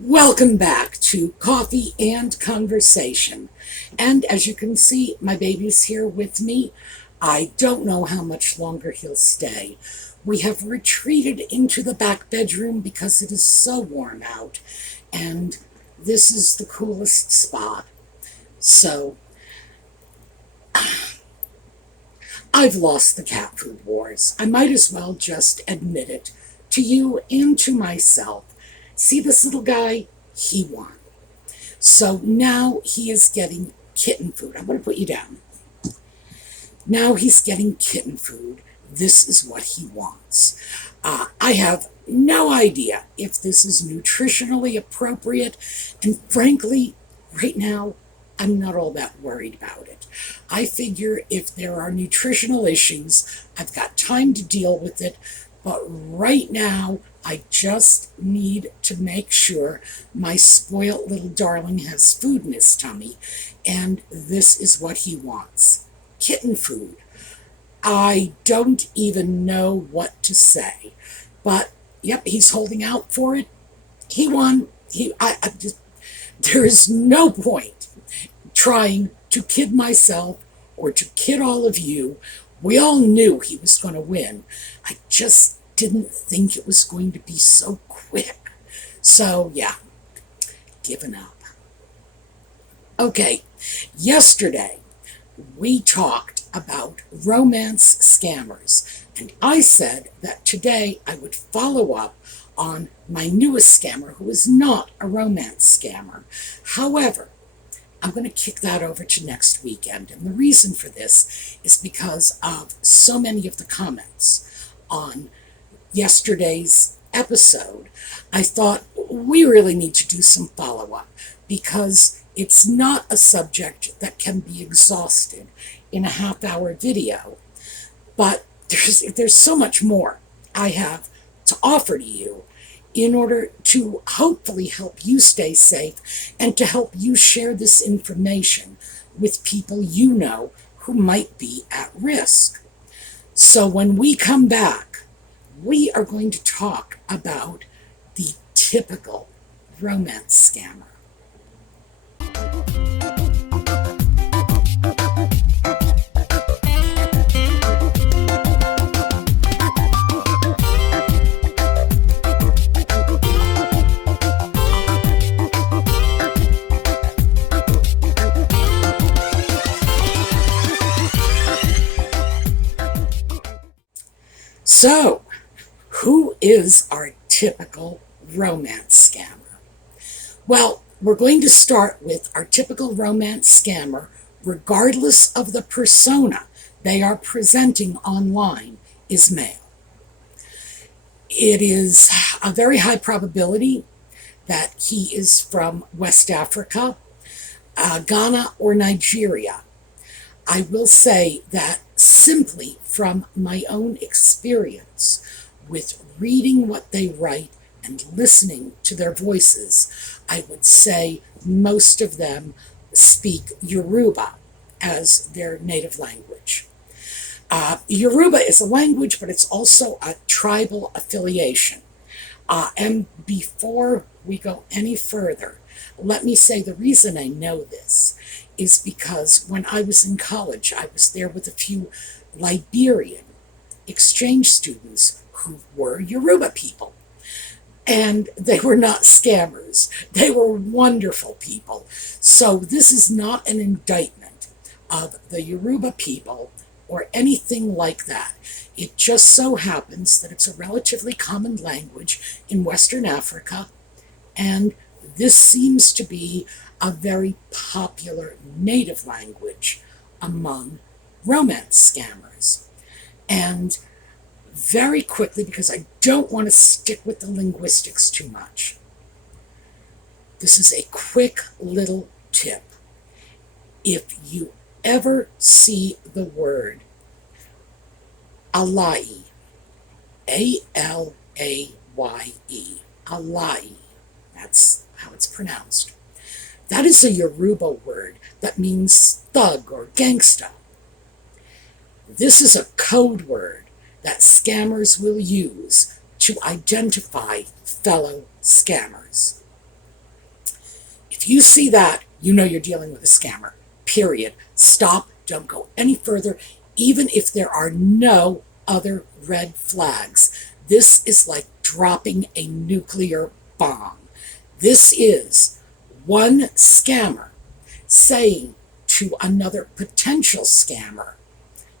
Welcome back to Coffee and Conversation. And as you can see, my baby's here with me. I don't know how much longer he'll stay. We have retreated into the back bedroom because it is so warm out, and this is the coolest spot. So, I've lost the cat food wars. I might as well just admit it to you and to myself. See this little guy? He won. So now he is getting kitten food. I'm going to put you down. Now he's getting kitten food. This is what he wants. I have no idea if this is nutritionally appropriate, and frankly, right now, I'm not all that worried about it. I figure if there are nutritional issues, I've got time to deal with it, but right now, I just need to make sure my spoiled little darling has food in his tummy, and this is what he wants. Kitten food. I don't even know what to say, but yep, he's holding out for it. He won. There is no point trying to kid myself or to kid all of you. We all knew he was going to win. I just didn't think it was going to be so quick. So, yeah, giving up. Okay, yesterday we talked about romance scammers, and I said that today I would follow up on my newest scammer, who is not a romance scammer. However, I'm going to kick that over to next weekend, and the reason for this is because of so many of the comments on yesterday's episode. I thought we really need to do some follow-up because it's not a subject that can be exhausted in a half-hour video, but there's so much more I have to offer to you in order to hopefully help you stay safe and to help you share this information with people you know who might be at risk. So when we come back, we are going to talk about the typical romance scammer. So, who is our typical romance scammer? Well, we're going to start with our typical romance scammer, regardless of the persona they are presenting online, is male. It is a very high probability that he is from West Africa, Ghana, or Nigeria. I will say that simply from my own experience with reading what they write and listening to their voices, I would say most of them speak Yoruba as their native language. Yoruba is a language, but it's also a tribal affiliation. And before we go any further, let me say the reason I know this is because when I was in college, I was there with a few Liberian exchange students who were Yoruba people. And they were not scammers. They were wonderful people. So this is not an indictment of the Yoruba people or anything like that. It just so happens that it's a relatively common language in Western Africa, and this seems to be a very popular native language among romance scammers. And very quickly, because I don't want to stick with the linguistics too much, this is a quick little tip. If you ever see the word Alai, A-L-A-Y-E, Alai, that's how it's pronounced. That is a Yoruba word that means thug or gangsta. This is a code word that scammers will use to identify fellow scammers. If you see that, you know you're dealing with a scammer, period. Stop, don't go any further, even if there are no other red flags. This is like dropping a nuclear bomb. This is one scammer saying to another potential scammer,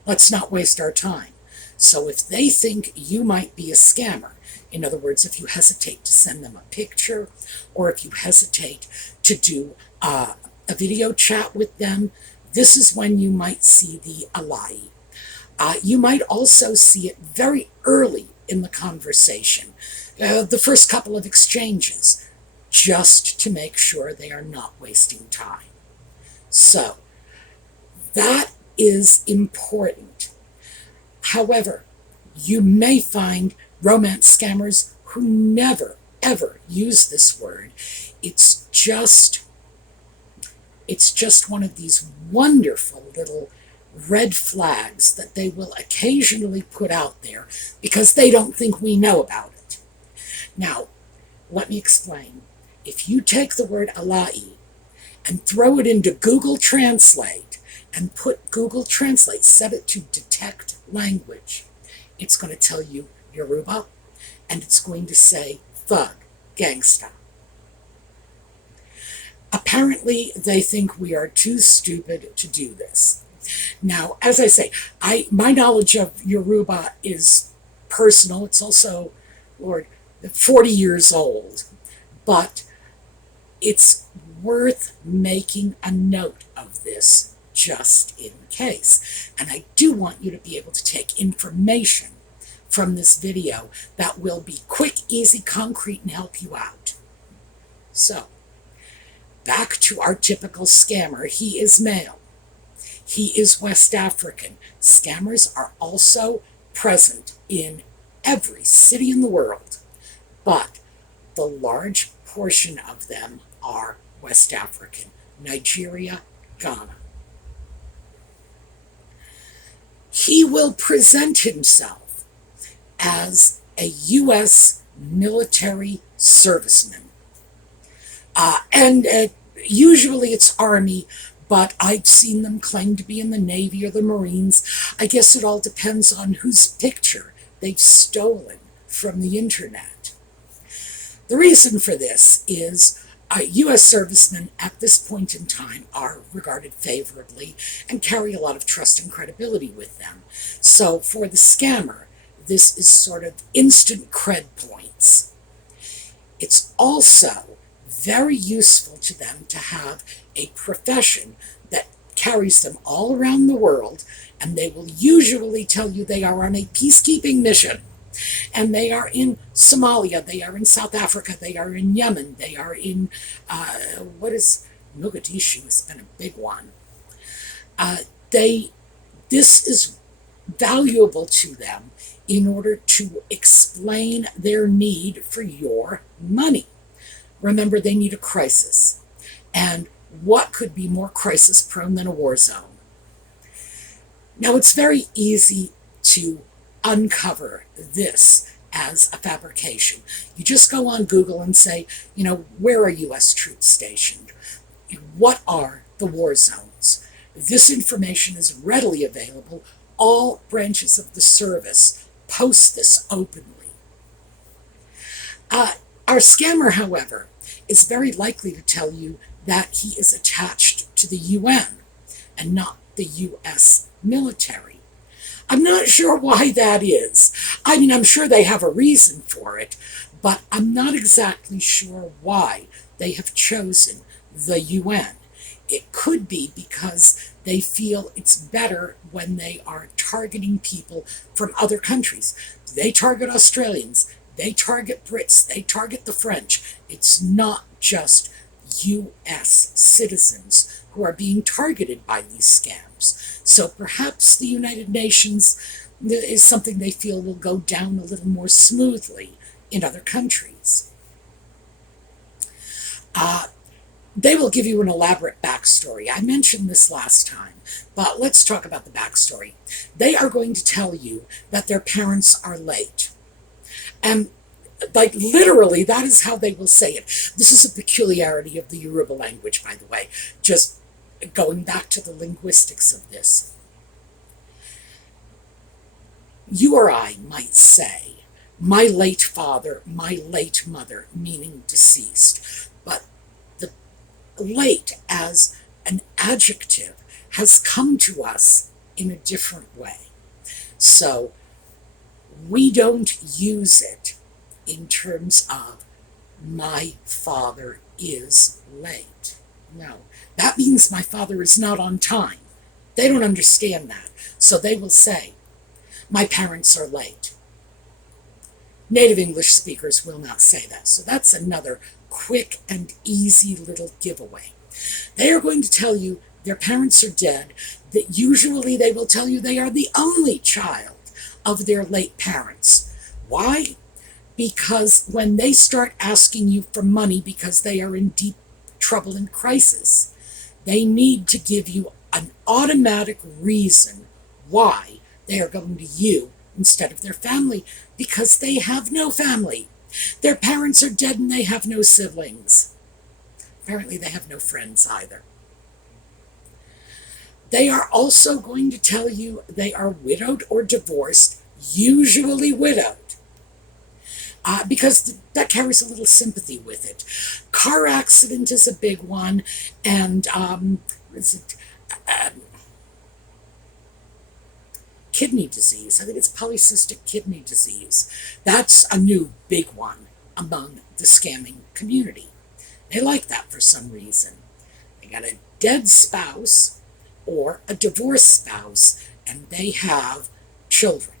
let's not waste our time. So if they think you might be a scammer, in other words, if you hesitate to send them a picture, or if you hesitate to do a video chat with them, this is when you might see the Audie. You might also see it very early in the conversation, the first couple of exchanges, just to make sure they are not wasting time. So that is important. However, you may find romance scammers who never, ever use this word. It's just one of these wonderful little red flags that they will occasionally put out there because they don't think we know about it. Now, let me explain. If you take the word Audie and throw it into Google Translate and put Google Translate, set it to detect language, it's going to tell you Yoruba, and it's going to say thug, gangsta. Apparently, they think we are too stupid to do this. Now, as I say, my knowledge of Yoruba is personal. It's also, Lord, 40 years old. But it's worth making a note of this just in case. And I do want you to be able to take information from this video that will be quick, easy, concrete, and help you out. So, back to our typical scammer. He is male. He is West African. Scammers are also present in every city in the world, but the large portion of them are West African. Nigeria, Ghana. He will present himself as a U.S. military serviceman. And usually it's Army, but I've seen them claim to be in the Navy or the Marines. I guess it all depends on whose picture they've stolen from the internet. The reason for this is U.S. servicemen at this point in time are regarded favorably and carry a lot of trust and credibility with them. So for the scammer, this is sort of instant cred points. It's also very useful to them to have a profession that carries them all around the world, and they will usually tell you they are on a peacekeeping mission. And they are in Somalia, they are in South Africa, they are in Yemen, they are in, Mogadishu has been a big one. This is valuable to them in order to explain their need for your money. Remember, they need a crisis. And what could be more crisis-prone than a war zone? Now, it's very easy to uncover this as a fabrication. You just go on Google and say, where are U.S. troops stationed? What are the war zones? This information is readily available. All branches of the service post this openly. Our scammer, however, is very likely to tell you that he is attached to the UN and not the U.S. military. I'm not sure why that is. I'm sure they have a reason for it, but I'm not exactly sure why they have chosen the UN. It could be because they feel it's better when they are targeting people from other countries. They target Australians, they target Brits, they target the French. It's not just U.S. citizens who are being targeted by these scams. So perhaps the United Nations is something they feel will go down a little more smoothly in other countries. They will give you an elaborate backstory. I mentioned this last time, but let's talk about the backstory. They are going to tell you that their parents are late. And Like literally, that is how they will say it. This is a peculiarity of the Yoruba language, by the way, just going back to the linguistics of this. You or I might say, my late father, my late mother, meaning deceased. But the late as an adjective has come to us in a different way. So we don't use it in terms of my father is late. No, that means my father is not on time. They don't understand that. So they will say, my parents are late. Native English speakers will not say that. So that's another quick and easy little giveaway. They are going to tell you their parents are dead, that usually they will tell you they are the only child of their late parents. Why? Because when they start asking you for money because they are in deep trouble and crisis, they need to give you an automatic reason why they are going to you instead of their family, because they have no family. Their parents are dead and they have no siblings. Apparently they have no friends either. They are also going to tell you they are widowed or divorced, usually widowed, because that carries a little sympathy with it. Car accident is a big one, and kidney disease. I think it's polycystic kidney disease. That's a new big one among the scamming community. They like that for some reason. They got a dead spouse or a divorced spouse, and they have children.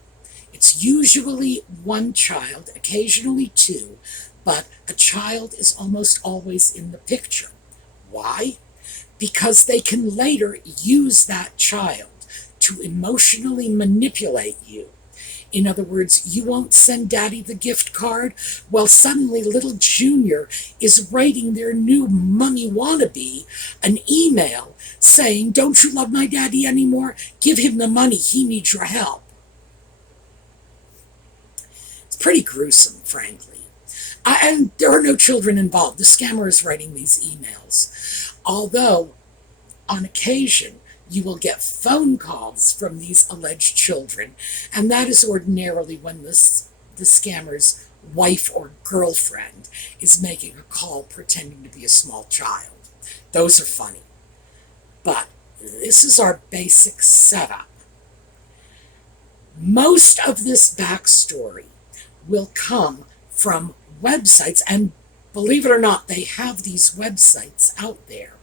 It's usually one child, occasionally two, but a child is almost always in the picture. Why? Because they can later use that child to emotionally manipulate you. In other words, you won't send daddy the gift card. Well, suddenly little Junior is writing their new mummy wannabe an email saying, don't you love my daddy anymore? Give him the money. He needs your help. It's pretty gruesome, frankly. And there are no children involved. The scammer is writing these emails. Although, on occasion, you will get phone calls from these alleged children, and that is ordinarily when the scammer's wife or girlfriend is making a call pretending to be a small child. Those are funny. But this is our basic setup. Most of this backstory will come from websites, and believe it or not, they have these websites out there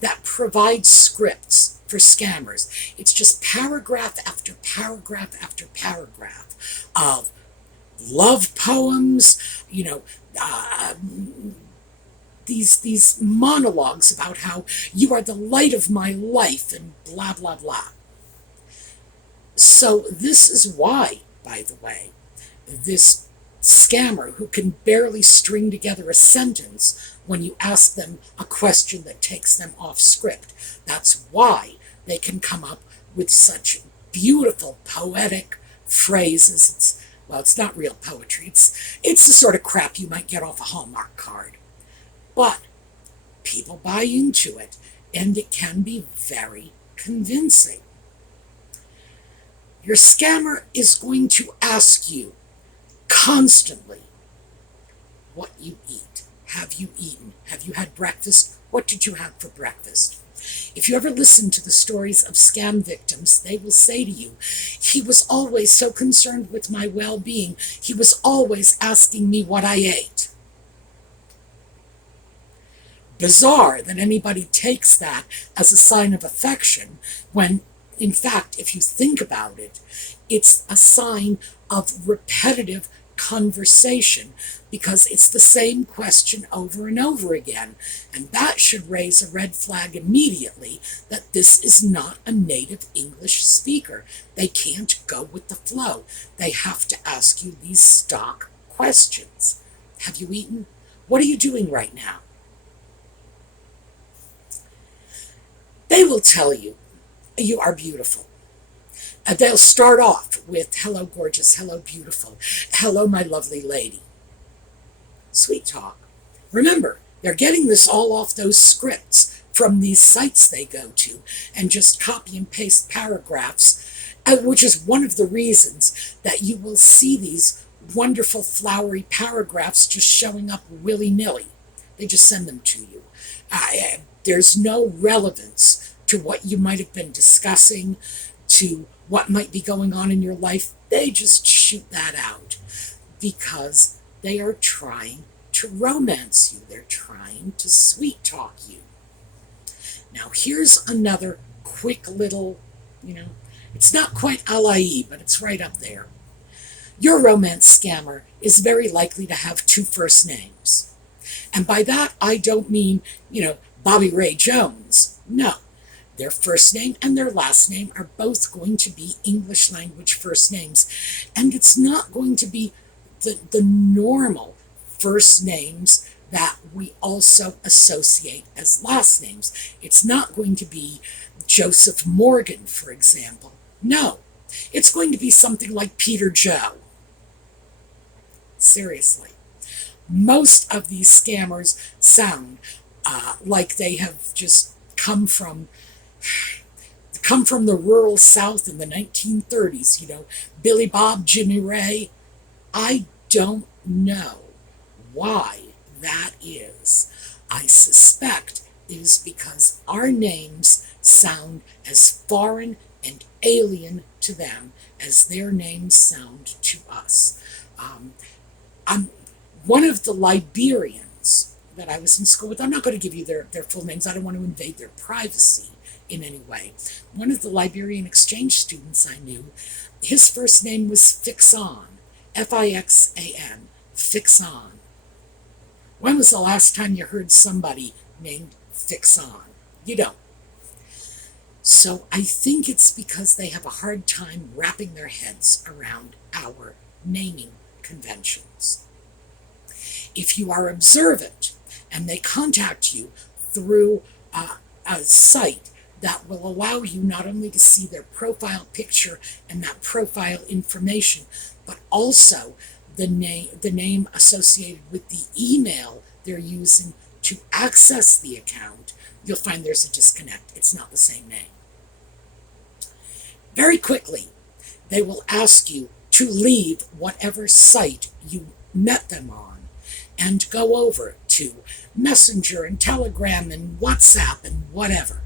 that provide scripts for scammers. It's just paragraph after paragraph after paragraph of love poems, these monologues about how you are the light of my life and blah, blah, blah. So this is why, by the way, this scammer who can barely string together a sentence when you ask them a question that takes them off script, that's why they can come up with such beautiful poetic phrases. It's not real poetry. It's the sort of crap you might get off a Hallmark card. But people buy into it, and it can be very convincing. Your scammer is going to ask you constantly what you eat. Have you eaten? Have you had breakfast? What did you have for breakfast? If you ever listen to the stories of scam victims, they will say to you, he was always so concerned with my well-being. He was always asking me what I ate. Bizarre that anybody takes that as a sign of affection when, in fact, if you think about it, it's a sign of repetitive conversation, because it's the same question over and over again, and that should raise a red flag immediately that this is not a native English speaker. They can't go with the flow. They have to ask you these stock questions. Have you eaten? What are you doing right now? They will tell you, you are beautiful. They'll start off with, hello, gorgeous, hello, beautiful, hello, my lovely lady. sweet talk. Remember, they're getting this all off those scripts from these sites they go to and just copy and paste paragraphs, which is one of the reasons that you will see these wonderful flowery paragraphs just showing up willy-nilly. They just send them to you. There's no relevance to what you might have been discussing, to what might be going on in your life. They just shoot that out because they are trying to romance you. They're trying to sweet talk you. Now, here's another quick little, it's not quite a la E, but it's right up there. Your romance scammer is very likely to have two first names. And by that, I don't mean, Bobby Ray Jones. No. Their first name and their last name are both going to be English language first names. And it's not going to be the normal first names that we also associate as last names. It's not going to be Joseph Morgan, for example. No. It's going to be something like Peter Joe. Seriously. Most of these scammers sound like they have just come from the rural South in the 1930s, Billy Bob, Jimmy Ray. I don't know why that is. I suspect it is because our names sound as foreign and alien to them as their names sound to us. I'm one of the Liberians that I was in school with. I'm not going to give you their full names. I don't want to invade their privacy in any way. One of the Liberian exchange students I knew, his first name was Fixon, Fixan, Fixon. When was the last time you heard somebody named Fixon? You don't. So I think it's because they have a hard time wrapping their heads around our naming conventions. If you are observant and they contact you through a site that will allow you not only to see their profile picture and that profile information, but also the name associated with the email they're using to access the account, you'll find there's a disconnect. It's not the same name. Very quickly, they will ask you to leave whatever site you met them on and go over to Messenger and Telegram and WhatsApp and whatever.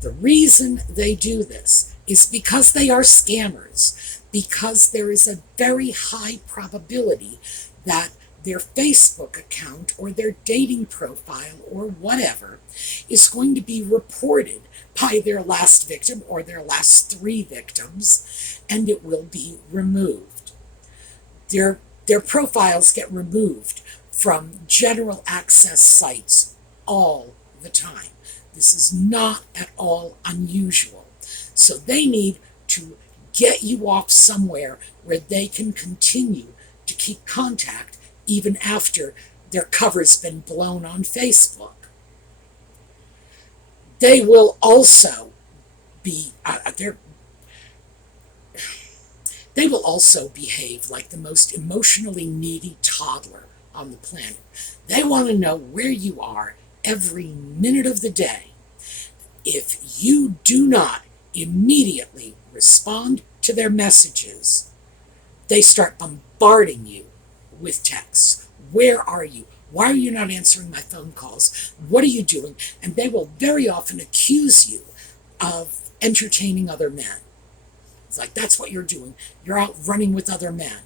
The reason they do this is because they are scammers, because there is a very high probability that their Facebook account or their dating profile or whatever is going to be reported by their last victim or their last 3 victims, and it will be removed. Their profiles get removed from general access sites all the time. This is not at all unusual. So they need to get you off somewhere where they can continue to keep contact even after their cover's been blown on Facebook. They will also be, they will also behave like the most emotionally needy toddler on the planet. They want to know where you are every minute of the day. If you do not immediately respond to their messages, they start bombarding you with texts. Where are you? Why are you not answering my phone calls? What are you doing? And they will very often accuse you of entertaining other men. It's like, that's what you're doing. You're out running with other men.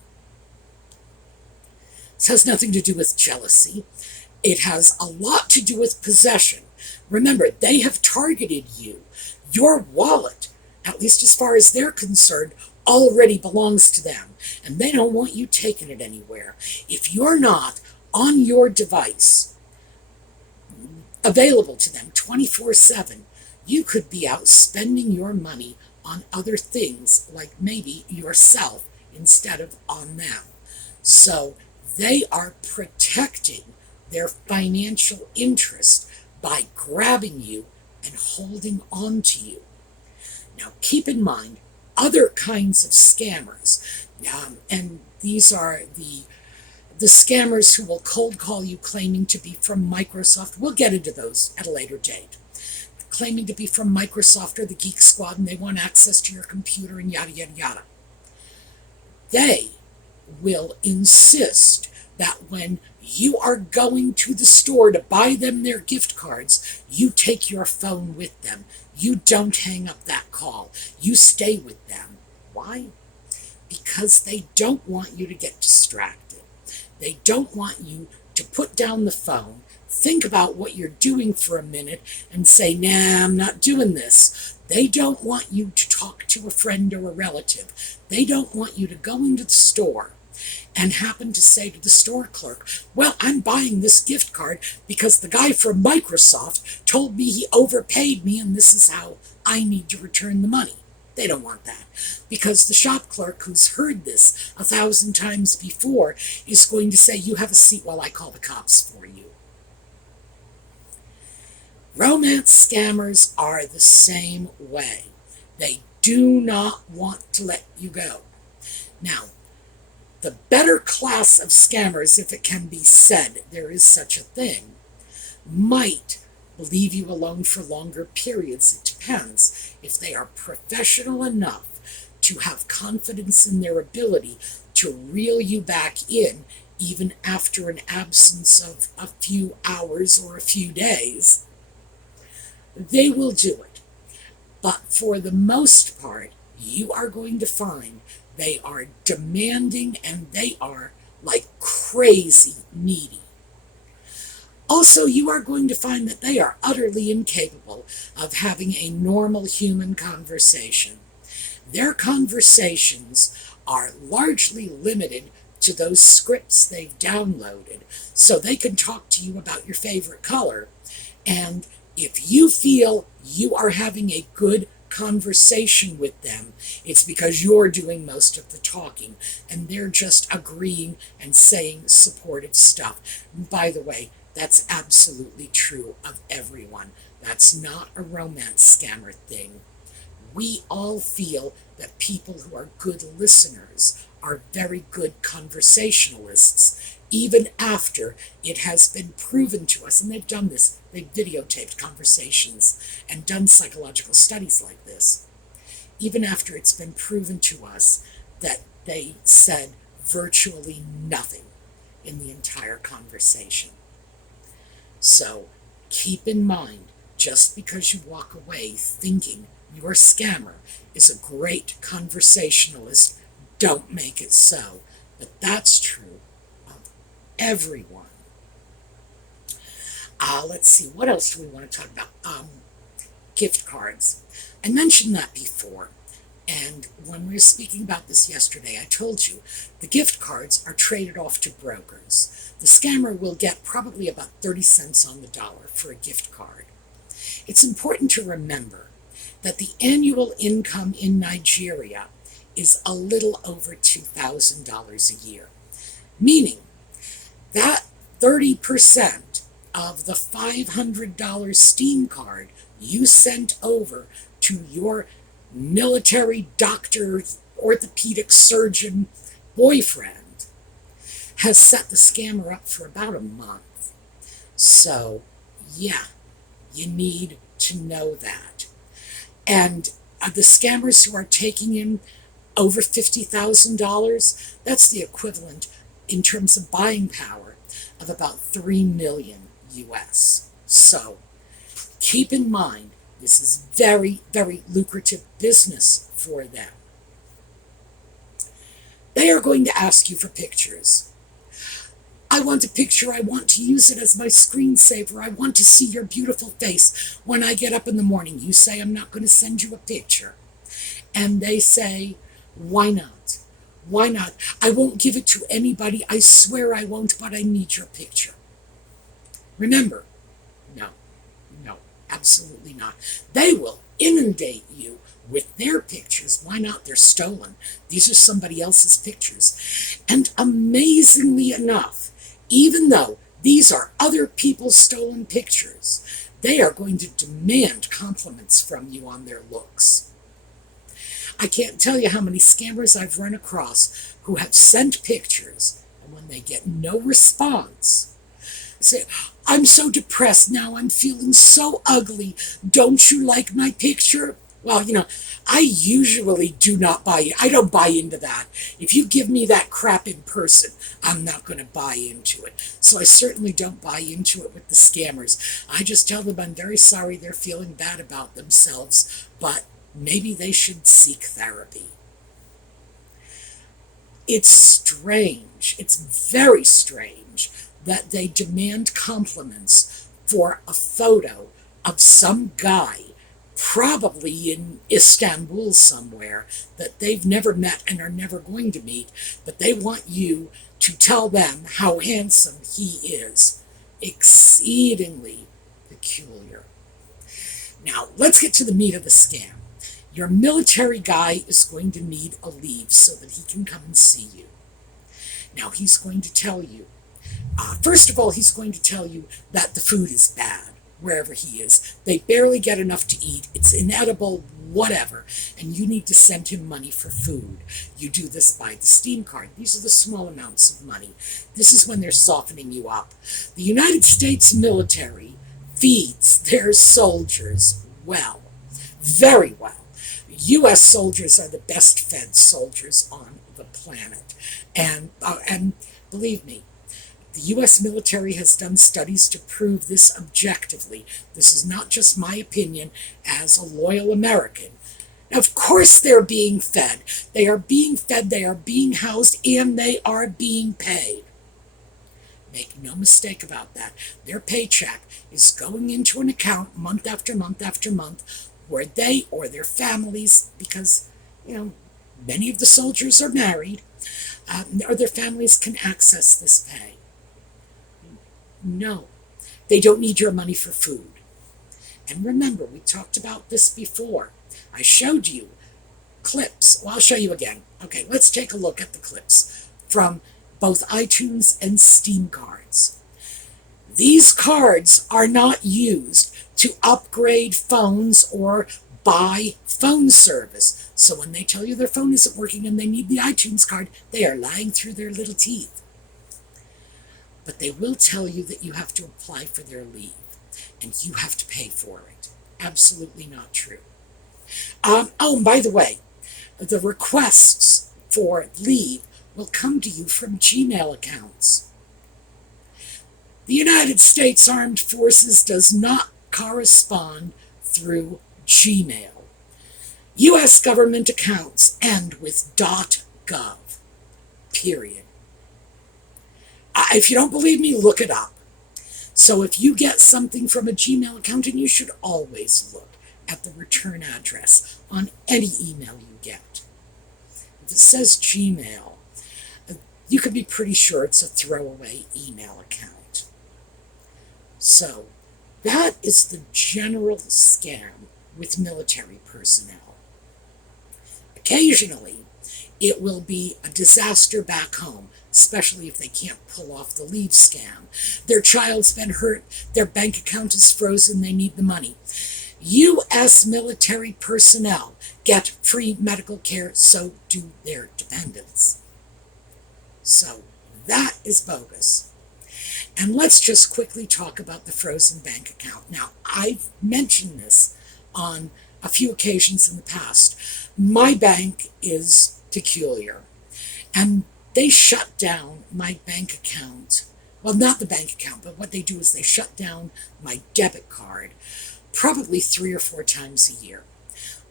This has nothing to do with jealousy. It has a lot to do with possession. Remember, they have targeted you. Your wallet, at least as far as they're concerned, already belongs to them, and they don't want you taking it anywhere. If you're not on your device, available to them 24/7, you could be out spending your money on other things, like maybe yourself, instead of on them. So they are protecting their financial interest by grabbing you and holding on to you. Now keep in mind, other kinds of scammers, and these are The scammers who will cold call you claiming to be from Microsoft, we'll get into those at a later date. Claiming to be from Microsoft or the Geek Squad and they want access to your computer and yada, yada, yada. They will insist that when you are going to the store to buy them their gift cards, you take your phone with them. You don't hang up that call. You stay with them. Why? Because they don't want you to get distracted. They don't want you to put down the phone, think about what you're doing for a minute, and say, nah, I'm not doing this. They don't want you to talk to a friend or a relative. They don't want you to go into the store and happen to say to the store clerk, well, I'm buying this gift card because the guy from Microsoft told me he overpaid me and this is how I need to return the money. They don't want that, because the shop clerk who's heard this 1,000 times before is going to say, you have a seat while I call the cops for you. Romance scammers are the same way. They do not want to let you go. Now, the better class of scammers, if it can be said there is such a thing, might leave you alone for longer periods. It depends. If they are professional enough to have confidence in their ability to reel you back in, even after an absence of a few hours or a few days, they will do it. But for the most part, you are going to find they are demanding and they are like crazy needy. Also, you are going to find that they are utterly incapable of having a normal human conversation. Their conversations are largely limited to those scripts they've downloaded, so they can talk to you about your favorite color. And if you feel you are having a good conversation with them, it's because you're doing most of the talking, and they're just agreeing and saying supportive stuff. And by the way, that's absolutely true of everyone. That's not a romance scammer thing. We all feel that people who are good listeners are very good conversationalists, even after it has been proven to us, and they've done this, they've videotaped conversations and done psychological studies like this, even after it's been proven to us that they said virtually nothing in the entire conversation. So keep in mind, just because you walk away thinking your scammer is a great conversationalist, don't make it so. But that's true of everyone. Let's see, what else do we want to talk about? Gift cards. I mentioned that before. And when we were speaking about this yesterday, I told you the gift cards are traded off to brokers. The scammer will get probably about 30 cents on the dollar for a gift card. It's important to remember that the annual income in Nigeria is a little over $2,000 a year, meaning that 30% of the $500 Steam card you sent over to your military doctor, orthopedic surgeon boyfriend has set the scammer up for about a month. So, yeah, you need to know that. And the scammers who are taking in over $50,000, that's the equivalent in terms of buying power of about 3 million US. So, keep in mind, this is very, very lucrative business for them. They are going to ask you for pictures. I want a picture. I want to use it as my screensaver. I want to see your beautiful face when I get up in the morning. You say, I'm not going to send you a picture. And they say, why not? Why not? I won't give it to anybody. I swear I won't, but I need your picture. Remember, no, absolutely not. They will inundate you with their pictures. Why not? They're stolen. These are somebody else's pictures. And amazingly enough, even though these are other people's stolen pictures, they are going to demand compliments from you on their looks. I can't tell you how many scammers I've run across who have sent pictures, And when they get no response, say, I'm so depressed now, I'm feeling so ugly. Don't you like my picture? Well, I usually do not buy it. I don't buy into that. If you give me that crap in person, I'm not going to buy into it. So I certainly don't buy into it with the scammers. I just tell them I'm very sorry they're feeling bad about themselves, but maybe they should seek therapy. It's strange. It's very strange that they demand compliments for a photo of some guy, probably in Istanbul somewhere, that they've never met and are never going to meet, but they want you to tell them how handsome he is. Exceedingly peculiar. Now, let's get to the meat of the scam. Your military guy is going to need a leave so that he can come and see you. Now, he's going to tell you, first of all, he's going to tell you that the food is bad wherever he is. They barely get enough to eat. It's inedible, whatever. And you need to send him money for food. You do this by the Steam card. These are the small amounts of money. This is when they're softening you up. The United States military feeds their soldiers well, very well. U.S. soldiers are the best fed soldiers on the planet. And believe me, the U.S. military has done studies to prove this objectively. This is not just my opinion as a loyal American. Of course they're being fed. They are being fed, they are being housed, and they are being paid. Make no mistake about that. Their paycheck is going into an account month after month after month where they or their families, because, many of the soldiers are married, or their families can access this pay. No, they don't need your money for food. And remember, we talked about this before. I showed you clips. Well, I'll show you again. Okay, let's take a look at the clips from both iTunes and Steam cards. These cards are not used to upgrade phones or buy phone service. So when they tell you their phone isn't working and they need the iTunes card, they are lying through their little teeth. But they will tell you that you have to apply for their leave and you have to pay for it. Absolutely not true. And by the way, the requests for leave will come to you from Gmail accounts. The United States Armed Forces does not correspond through Gmail. U.S. government accounts end with .gov, period. If you don't believe me, look it up. So if you get something from a Gmail account, and you should always look at the return address on any email you get. If it says Gmail, you can be pretty sure it's a throwaway email account. So that is the general scam with military personnel. Occasionally, it will be a disaster back home, especially if they can't pull off the leave scam. Their child's been hurt, their bank account is frozen, they need the money. U.S. military personnel get free medical care, so do their dependents. So that is bogus. And let's just quickly talk about the frozen bank account. Now, I've mentioned this on a few occasions in the past. My bank is peculiar, and they shut down my bank account. Well, not the bank account, but what they do is they shut down my debit card probably 3 or 4 times a year.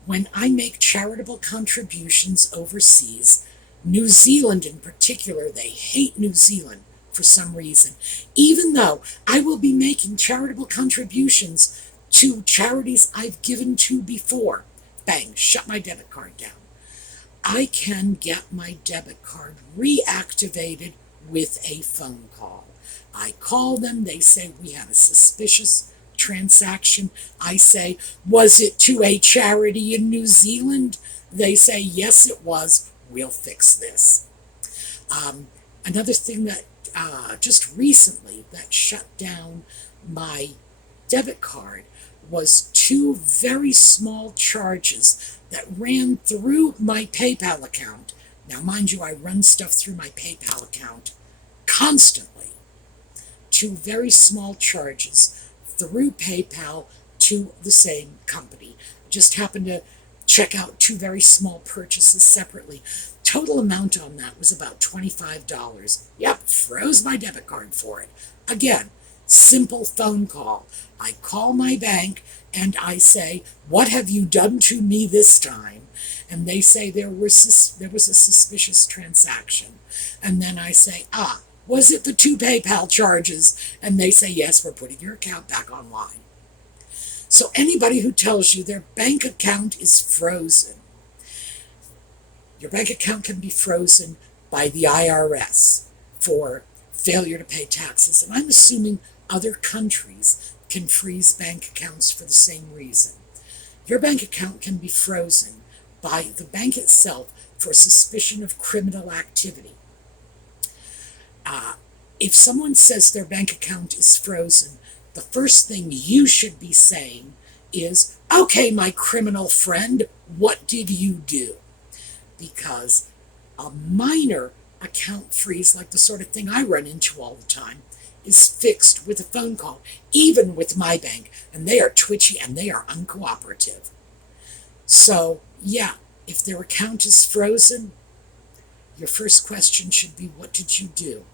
When I make charitable contributions overseas, New Zealand in particular, they hate New Zealand for some reason. Even though I will be making charitable contributions to charities I've given to before, bang, shut my debit card down. I can get my debit card reactivated with a phone call. I call them, they say we had a suspicious transaction. I say, was it to a charity in New Zealand? They say, yes, it was. We'll fix this. Another thing that just recently that shut down my debit card was 2 very small charges that ran through my PayPal account. Now, mind you, I run stuff through my PayPal account constantly two very small charges through PayPal to the same company. Just happened to check out two very small purchases separately. Total amount on that was about $25. Yep, froze my debit card for it. Again, simple phone call. I call my bank and I say, "What have you done to me this time?" And they say there was a suspicious transaction. And then I say, was it the two PayPal charges? And they say, "Yes, we're putting your account back online." So anybody who tells you their bank account is frozen, your bank account can be frozen by the IRS for failure to pay taxes. And I'm assuming other countries can freeze bank accounts for the same reason. Your bank account can be frozen by the bank itself for suspicion of criminal activity. If someone says their bank account is frozen, the first thing you should be saying is, "Okay, my criminal friend, what did you do?" Because a minor account freeze, like the sort of thing I run into all the time, is fixed with a phone call, even with my bank, and they are twitchy and they are uncooperative. So, yeah, if their account is frozen, your first question should be, what did you do?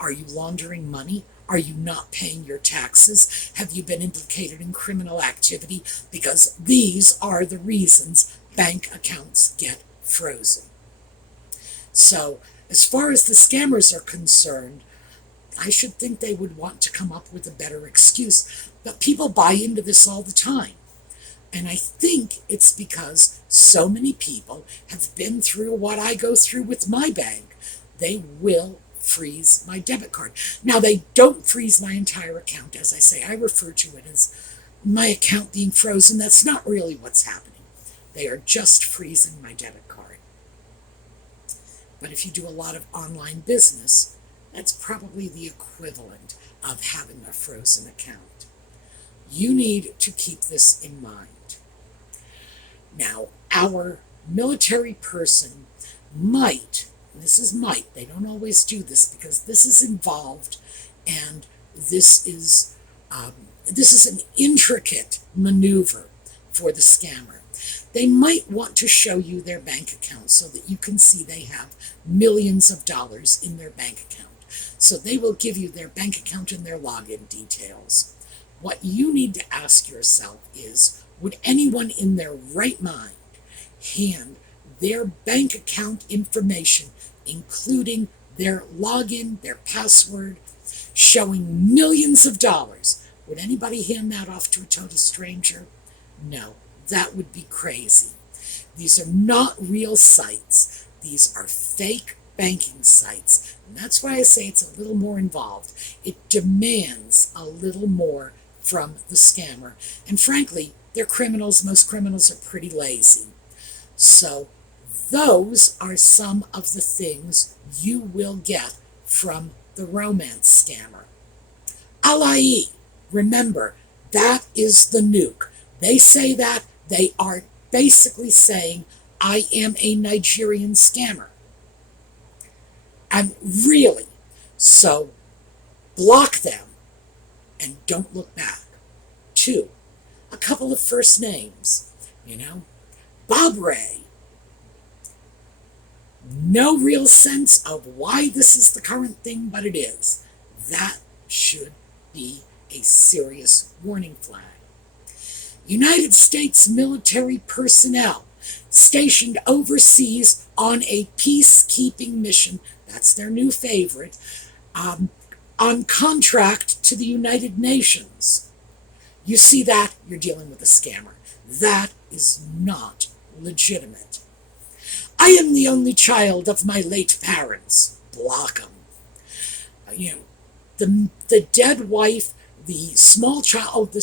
Are you laundering money? Are you not paying your taxes? Have you been implicated in criminal activity? Because these are the reasons bank accounts get frozen. So, as far as the scammers are concerned, I should think they would want to come up with a better excuse. But people buy into this all the time. And I think it's because so many people have been through what I go through with my bank. They will freeze my debit card. Now, they don't freeze my entire account. As I say, I refer to it as my account being frozen. That's not really what's happening. They are just freezing my debit card. But if you do a lot of online business, that's probably the equivalent of having a frozen account. You need to keep this in mind. Now, our military person might, and this is might, they don't always do this because this is involved and this is an intricate maneuver for the scammer. They might want to show you their bank account so that you can see they have millions of dollars in their bank account. So they will give you their bank account and their login details. What you need to ask yourself is, would anyone in their right mind hand their bank account information, including their login, their password, showing millions of dollars? Would anybody hand that off to a total stranger? No, that would be crazy. These are not real sites. These are fake banking sites. And that's why I say it's a little more involved. It demands a little more from the scammer. And frankly, they're criminals. Most criminals are pretty lazy. So those are some of the things you will get from the romance scammer. Alai, remember, that is the nuke. They say that, they are basically saying, "I am a Nigerian scammer." And really, so block them and don't look back. 2, a couple of first names, Bob Ray. No real sense of why this is the current thing, but it is. That should be a serious warning flag. United States military personnel stationed overseas on a peacekeeping mission, that's their new favorite, on contract to the United Nations. You see that, you're dealing with a scammer. That is not legitimate. "I am the only child of my late parents." Block them. The dead wife, the small child,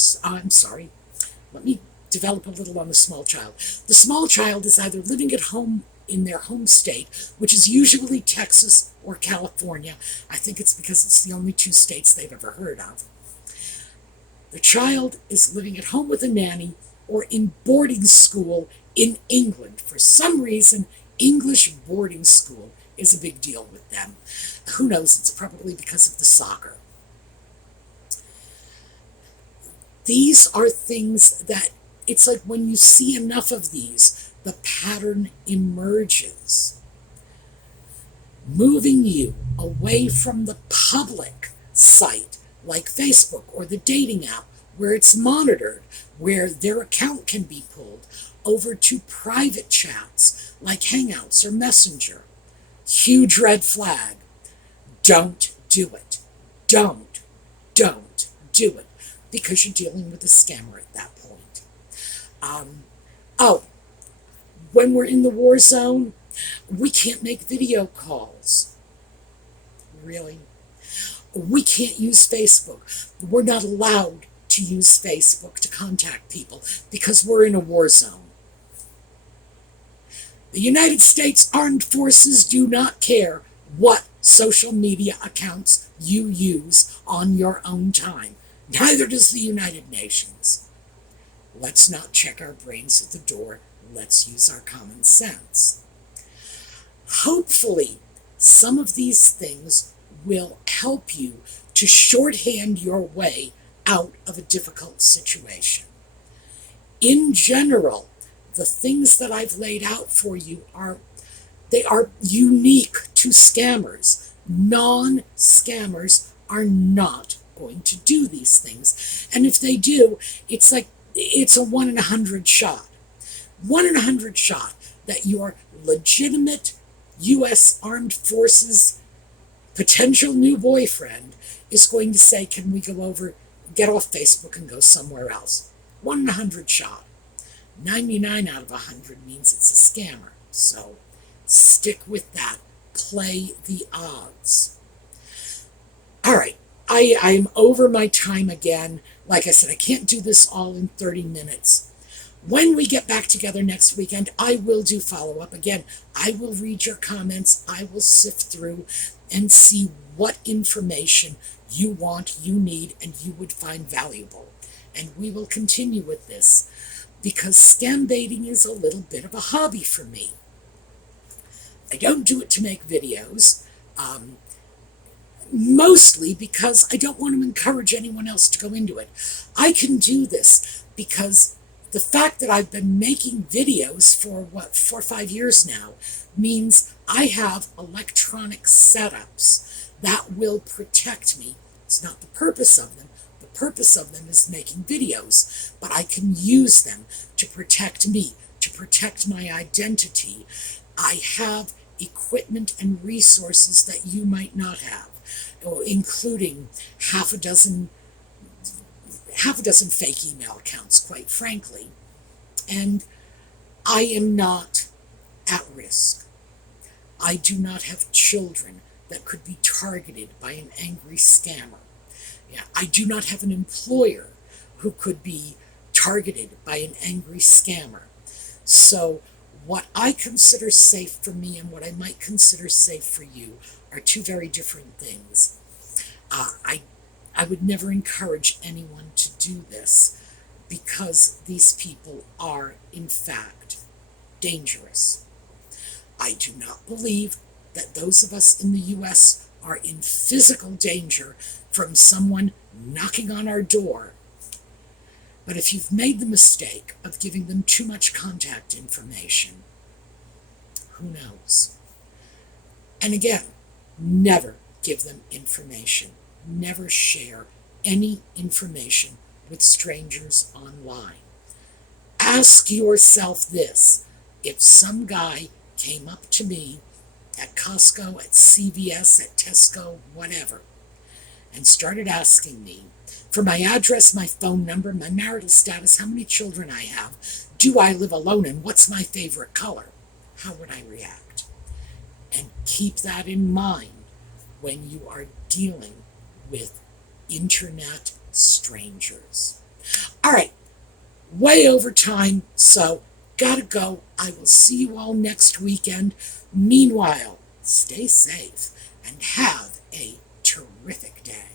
let me develop a little on the small child. The small child is either living at home in their home state, which is usually Texas or California. I think it's because it's the only 2 states they've ever heard of. The child is living at home with a nanny or in boarding school in England. For some reason, English boarding school is a big deal with them. Who knows? It's probably because of the soccer. These are things that, it's like when you see enough of these, the pattern emerges, moving you away from the public site like Facebook or the dating app where it's monitored, where their account can be pulled, over to private chats like Hangouts or Messenger. Huge red flag. Don't do it. Don't do it, because you're dealing with a scammer at that point. When we're in the war zone, we can't make video calls. Really? We can't use Facebook. We're not allowed to use Facebook to contact people because we're in a war zone. The United States Armed Forces do not care what social media accounts you use on your own time. Neither does the United Nations. Let's not check our brains at the door. Let's use our common sense. Hopefully, some of these things will help you to shorthand your way out of a difficult situation. In general, the things that I've laid out for you are unique to scammers. Non-scammers are not going to do these things. And if they do, it's a 1 in 100 shot. 1 in 100 shot that your legitimate U.S. Armed Forces potential new boyfriend is going to say, can we go over, get off Facebook and go somewhere else? 1 in 100 shot. 99 out of 100 means it's a scammer. So stick with that. Play the odds. All right. I'm over my time again. Like I said, I can't do this all in 30 minutes. When we get back together next weekend, I will do follow-up. Again, I will read your comments. I will sift through and see what information you want, you need, and you would find valuable. And we will continue with this because scam baiting is a little bit of a hobby for me. I don't do it to make videos, mostly because I don't want to encourage anyone else to go into it. I can do this because the fact that I've been making videos for, 4 or 5 years now, means I have electronic setups that will protect me. It's not the purpose of them. The purpose of them is making videos, but I can use them to protect me, to protect my identity. I have equipment and resources that you might not have, including half a dozen fake email accounts, quite frankly. And I am not at risk. I do not have children that could be targeted by an angry scammer. I do not have an employer who could be targeted by an angry scammer. So what I consider safe for me and what I might consider safe for you are two very different things. I would never encourage anyone to do this because these people are, in fact, dangerous. I do not believe that those of us in the U.S. are in physical danger from someone knocking on our door. But if you've made the mistake of giving them too much contact information, who knows? And again, never give them information. Never share any information with strangers online. Ask yourself this: if some guy came up to me at Costco, at CVS, at Tesco, whatever, and started asking me for my address, my phone number, my marital status, how many children I have, do I live alone, and what's my favorite color, how would I react? And keep that in mind when you are dealing with internet strangers. All right, way over time, so gotta go. I will see you all next weekend. Meanwhile, stay safe and have a terrific day.